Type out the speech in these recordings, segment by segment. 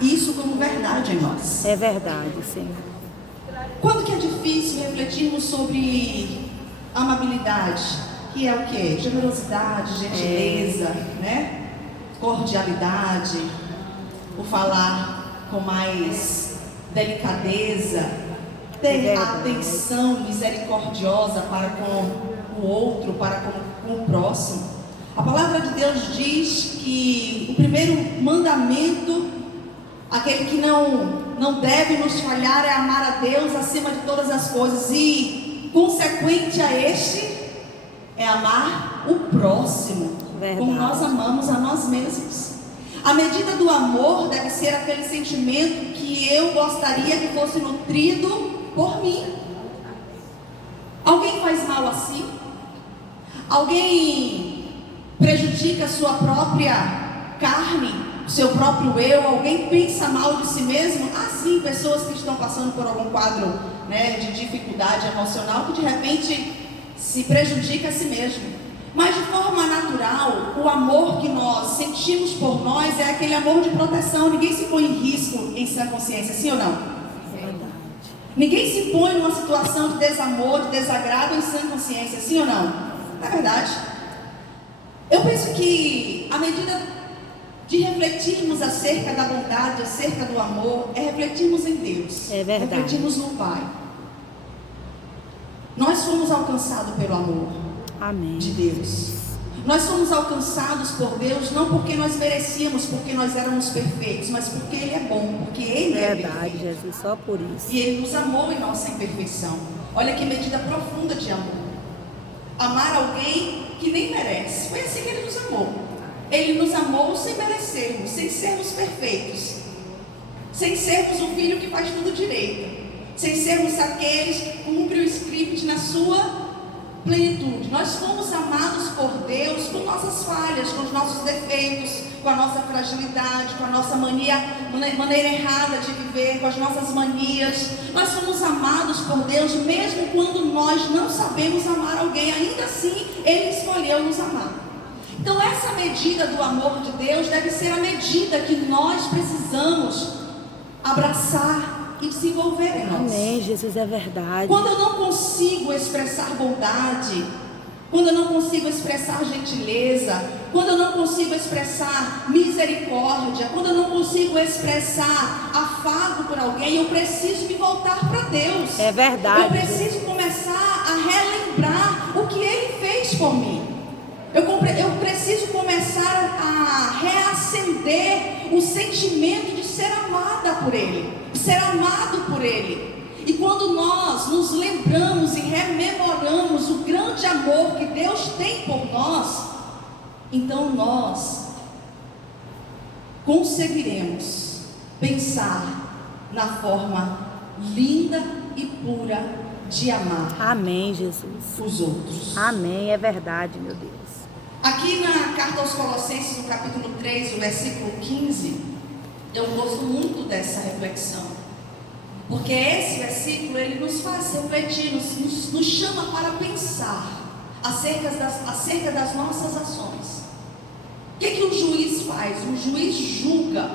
isso como verdade em nós. É verdade, Senhor. Quando que é difícil refletirmos sobre amabilidade, que é o quê? Generosidade, gentileza, né? Cordialidade, o falar com mais delicadeza, ter atenção misericordiosa para com o outro, para com o próximo. A palavra de Deus diz que o primeiro mandamento, aquele que não deve nos falhar, é amar a Deus acima de todas as coisas, e consequente a este é amar o próximo, como nós amamos a nós mesmos. A medida do amor deve ser aquele sentimento que eu gostaria que fosse nutrido por mim. Alguém faz mal a si? Alguém prejudica a sua própria carne, o seu próprio eu? Alguém pensa mal de si mesmo? Sim, pessoas que estão passando por algum quadro, né, de dificuldade emocional, que de repente se prejudica a si mesmo. Mas de forma natural, o amor que nós sentimos por nós é aquele amor de proteção. Ninguém se põe em risco em sã consciência, sim ou não? Verdade. Ninguém se põe numa situação de desamor, de desagrado em sã consciência, sim ou não? Não é verdade? Eu penso que a medida de refletirmos acerca da bondade, acerca do amor, é refletirmos em Deus. É verdade. Refletirmos no Pai. Nós fomos alcançados pelo amor. Amém. De Deus. Nós somos alcançados por Deus não porque nós merecíamos, porque nós éramos perfeitos, mas porque Ele é bom, porque Ele é verdade, Jesus, só por isso. E Ele nos amou em nossa imperfeição. Olha que medida profunda de amor. Amar alguém que nem merece. Foi assim que Ele nos amou. Ele nos amou sem merecermos, sem sermos perfeitos, sem sermos o filho que faz tudo direito, sem sermos aqueles que cumprem o script na sua plenitude. Nós fomos amados por Deus com nossas falhas, com os nossos defeitos, com a nossa fragilidade, com a nossa maneira errada de viver, com as nossas manias. Nós fomos amados por Deus mesmo quando nós não sabemos amar alguém. Ainda assim, Ele escolheu nos amar. Então essa medida do amor de Deus deve ser a medida que nós precisamos abraçar e desenvolver em nós. Amém, Jesus, é verdade. Quando eu não consigo expressar bondade, quando eu não consigo expressar gentileza, quando eu não consigo expressar misericórdia, quando eu não consigo expressar afago por alguém, eu preciso me voltar para Deus. É verdade. Eu preciso começar a relembrar o que Ele fez por mim. Eu preciso começar a reacender o sentimento de ser amada por Ele, de ser amado por Ele. E quando nós nos lembramos e rememoramos o grande amor que Deus tem por nós, então nós conseguiremos pensar na forma linda e pura de amar. Amém, Jesus. Os outros. Amém, é verdade, meu Deus. Aqui na carta aos Colossenses, no capítulo 3, o versículo 15, eu gosto muito dessa reflexão, porque esse versículo, ele nos faz refletir, nos chama para pensar acerca das nossas ações. O que o juiz faz? O juiz julga.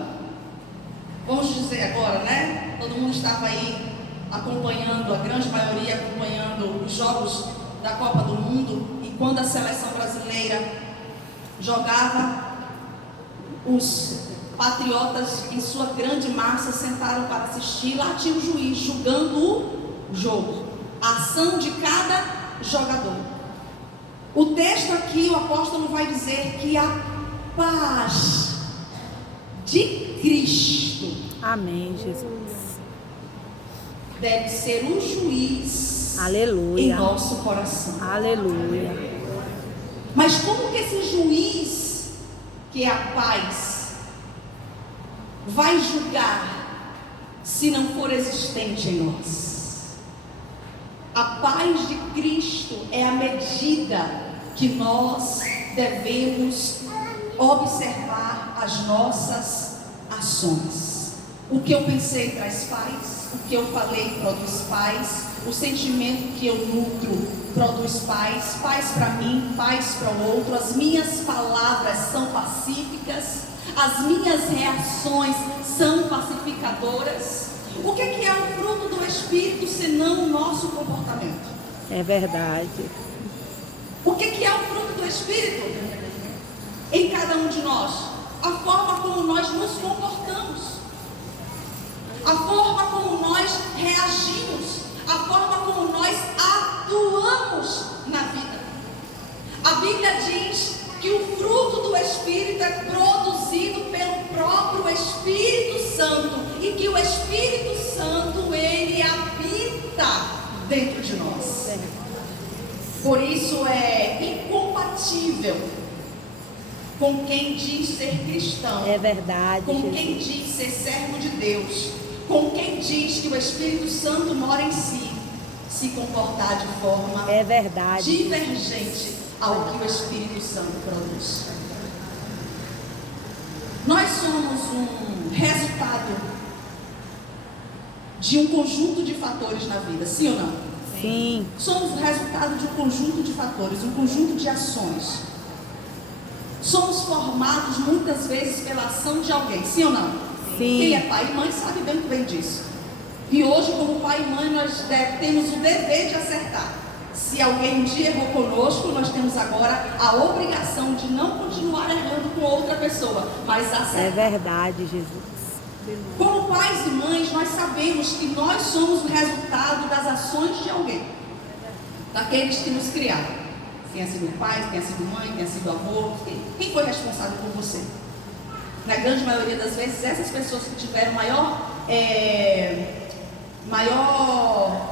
Vamos dizer agora, né? Todo mundo estava aí acompanhando, a grande maioria acompanhando os jogos da Copa do Mundo, e quando a seleção brasileira jogava, os patriotas em sua grande massa sentaram para assistir. Lá tinha o juiz julgando o jogo, a ação de cada jogador. O texto aqui, o apóstolo vai dizer que a paz de Cristo, amém, Jesus, deve ser o juiz, aleluia, em nosso coração. Aleluia. Mas como que esse juiz, que é a paz, vai julgar se não for existente em nós? A paz de Cristo é a medida que nós devemos observar as nossas ações. O que eu pensei traz paz, o que eu falei produz paz, o sentimento que eu nutro produz paz, paz para mim, paz para o outro. As minhas palavras são pacíficas, as minhas reações são pacíficas. murmuradoras. O que é o fruto do Espírito, senão o nosso comportamento? É verdade. O que é o fruto do Espírito? Em cada um de nós. A forma como nós nos comportamos. A forma como nós reagimos. A forma como nós atuamos na vida. A Bíblia diz que o fruto do Espírito é produzido pelo próprio Espírito Santo. E que o Espírito Santo, ele habita dentro de nós. Por isso é incompatível com quem diz ser cristão. É verdade. Com Jesus. quem diz ser servo de Deus. Com quem diz que o Espírito Santo mora em si. Se comportar de forma É verdade. divergente ao que o Espírito Santo produz. Nós somos um resultado de um conjunto de fatores na vida, sim ou não? Sim. Somos o resultado de um conjunto de fatores, um conjunto de ações. Somos formados muitas vezes pela ação de alguém, sim ou não? Sim. Quem é pai e mãe sabe bem disso. E hoje, como pai e mãe, nós temos o dever de acertar. Se alguém um dia errou conosco, nós temos agora a obrigação de não continuar errando com outra pessoa, mas acertar. É verdade, Jesus. Como pais e mães, nós sabemos que nós somos o resultado das ações de alguém, daqueles que nos criaram. Tenha sido pai, tenha sido mãe, tenha sido avô, quem foi responsável por você? Na grande maioria das vezes, essas pessoas que tiveram maior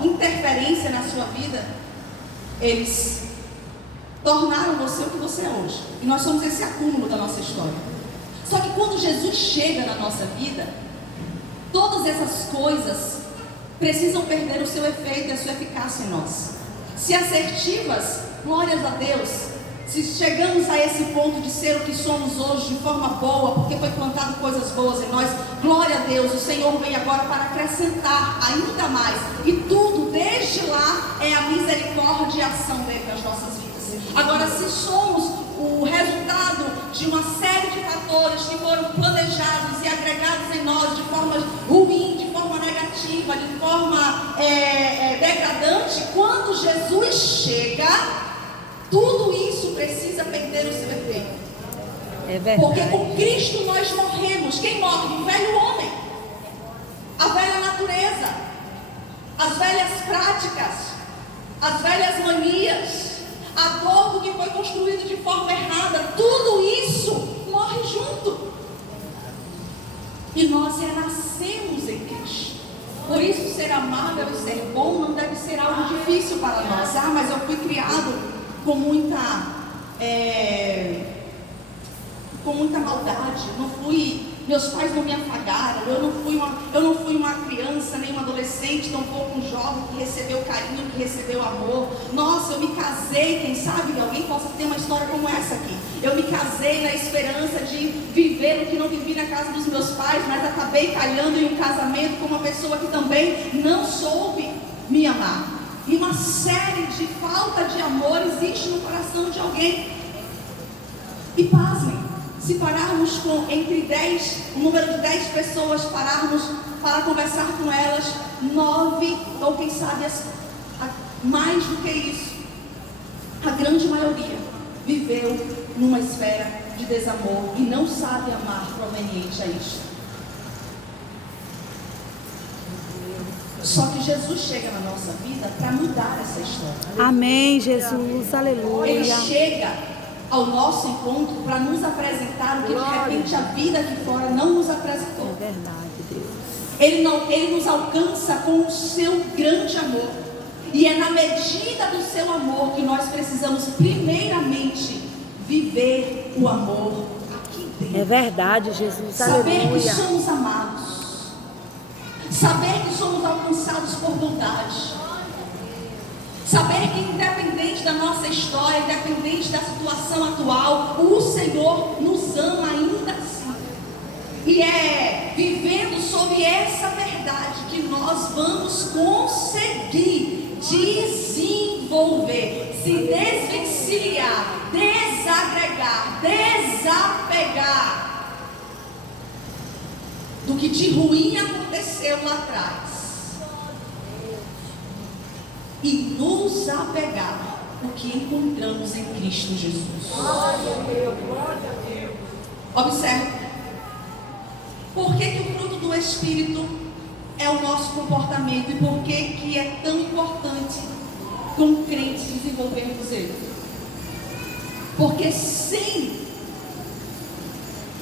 interferência na sua vida, eles tornaram você o que você é hoje. E nós somos esse acúmulo da nossa história. Só que quando Jesus chega na nossa vida, todas essas coisas precisam perder o seu efeito e a sua eficácia em nós. Se assertivas, glórias a Deus. Se chegamos a esse ponto de ser o que somos hoje de forma boa, porque foi plantado coisas boas em nós, glória a Deus, o Senhor vem agora para acrescentar ainda mais. E tudo, desde lá, é a misericórdia e a ação dele nas nossas vidas. Agora, se somos o resultado de uma série de fatores que foram planejados e agregados em nós de forma ruim, de forma negativa, de forma degradante, quando Jesus chega, tudo isso precisa perder o seu efeito. É verdade. Porque com Cristo nós morremos. Quem morre? O velho homem, a velha natureza, as velhas práticas, as velhas manias, a dor do que foi construído de forma errada. Tudo isso morre junto. E nós renascemos em Cristo. Por isso ser amável e ser bom não deve ser algo difícil para nós. Mas eu fui criado com muita maldade, meus pais não me afagaram, eu não fui uma criança, nem uma adolescente, tampouco um jovem que recebeu carinho, que recebeu amor. Nossa, eu me casei, quem sabe alguém possa ter uma história como essa aqui. Eu me casei na esperança de viver o que não vivi na casa dos meus pais, mas acabei calhando em um casamento com uma pessoa que também não soube me amar. E uma série de falta de amor existe no coração de alguém. E pasmem, se pararmos entre 10, um número de 10 pessoas, pararmos para conversar com elas, 9, ou quem sabe mais do que isso, a grande maioria viveu numa esfera de desamor e não sabe amar proveniente a isso. Só que Jesus chega na nossa vida para mudar essa história. Amém, Jesus, aleluia. Ele chega ao nosso encontro para nos apresentar o que de repente a vida aqui fora não nos apresentou. É verdade, Deus. Ele nos alcança com o seu grande amor. E é na medida do seu amor que nós precisamos primeiramente viver o amor aqui dentro. É verdade, Jesus, Saber aleluia. que somos amados. Saber que somos alcançados por bondade. Saber que independente da nossa história, independente da situação atual, o Senhor nos ama ainda assim. E é vivendo sob essa verdade que nós vamos conseguir desenvolver, se desvencilhar, desagregar, desapegar do que de ruim aconteceu lá atrás e nos apegar ao que encontramos em Cristo Jesus. Observe. Por que o fruto do Espírito é o nosso comportamento e por que é tão importante como crentes desenvolvermos ele? Porque sem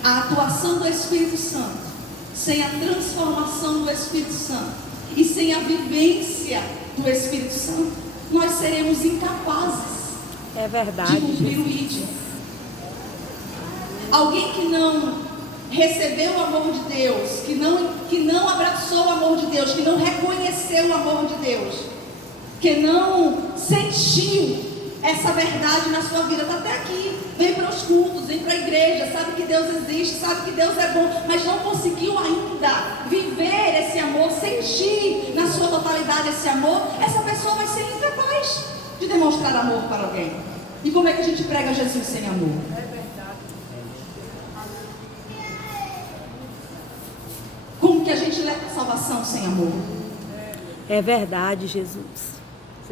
a atuação do Espírito Santo, sem a transformação do Espírito Santo e sem a vivência do Espírito Santo, nós seremos incapazes de cumprir o ID. Alguém que não recebeu o amor de Deus, que não abraçou o amor de Deus, que não reconheceu o amor de Deus, que não sentiu essa verdade na sua vida, está até aqui, vem para os cultos, vem para a igreja, sabe que Deus existe, sabe que Deus é bom, mas não conseguiu ainda viver esse amor, sentir na sua totalidade esse amor. Essa pessoa vai ser incapaz de demonstrar amor para alguém. E como é que a gente prega Jesus sem amor? Como que a gente leva a salvação sem amor? É verdade, Jesus.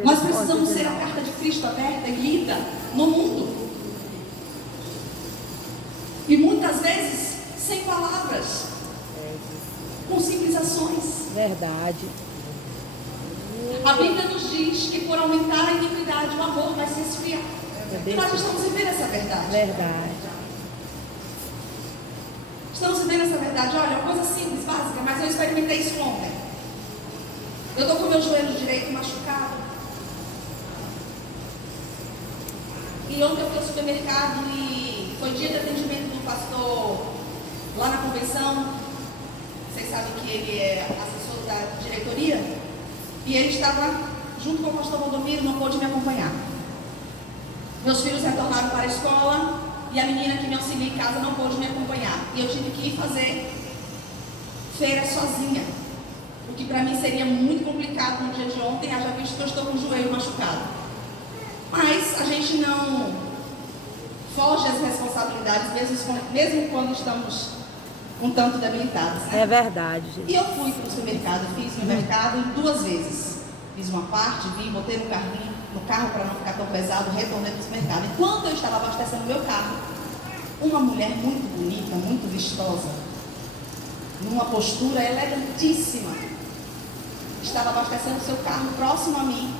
Nós precisamos ser a carta de Cristo aberta e lida no mundo. E muitas vezes sem palavras, com simples ações. Verdade. A Bíblia nos diz que por aumentar a iniquidade, o amor vai se esfriar. E nós estamos vivendo essa verdade. Verdade. Estamos vivendo essa verdade. Olha, uma coisa simples, básica, mas eu experimentei isso ontem. Eu estou com o meu joelho direito machucado. E ontem eu fui ao supermercado e foi dia de atendimento do pastor lá na convenção. Vocês sabem que ele é assessor da diretoria. E ele estava junto com o pastor Valdomiro, não pôde me acompanhar. Meus filhos retornaram para a escola e a menina que me auxilia em casa não pôde me acompanhar. E eu tive que ir fazer feira sozinha. O que para mim seria muito complicado no dia de ontem, haja visto que eu estou com o joelho machucado. Mas a gente não foge às responsabilidades, mesmo quando estamos um tanto debilitados. Né? É verdade, gente. E eu fui para o supermercado, fiz meu mercado 2 vezes. Fiz uma parte, vim, botei no carro para não ficar tão pesado, retornei para o supermercado. Enquanto eu estava abastecendo meu carro, uma mulher muito bonita, muito vistosa, numa postura elegantíssima, estava abastecendo seu carro próximo a mim.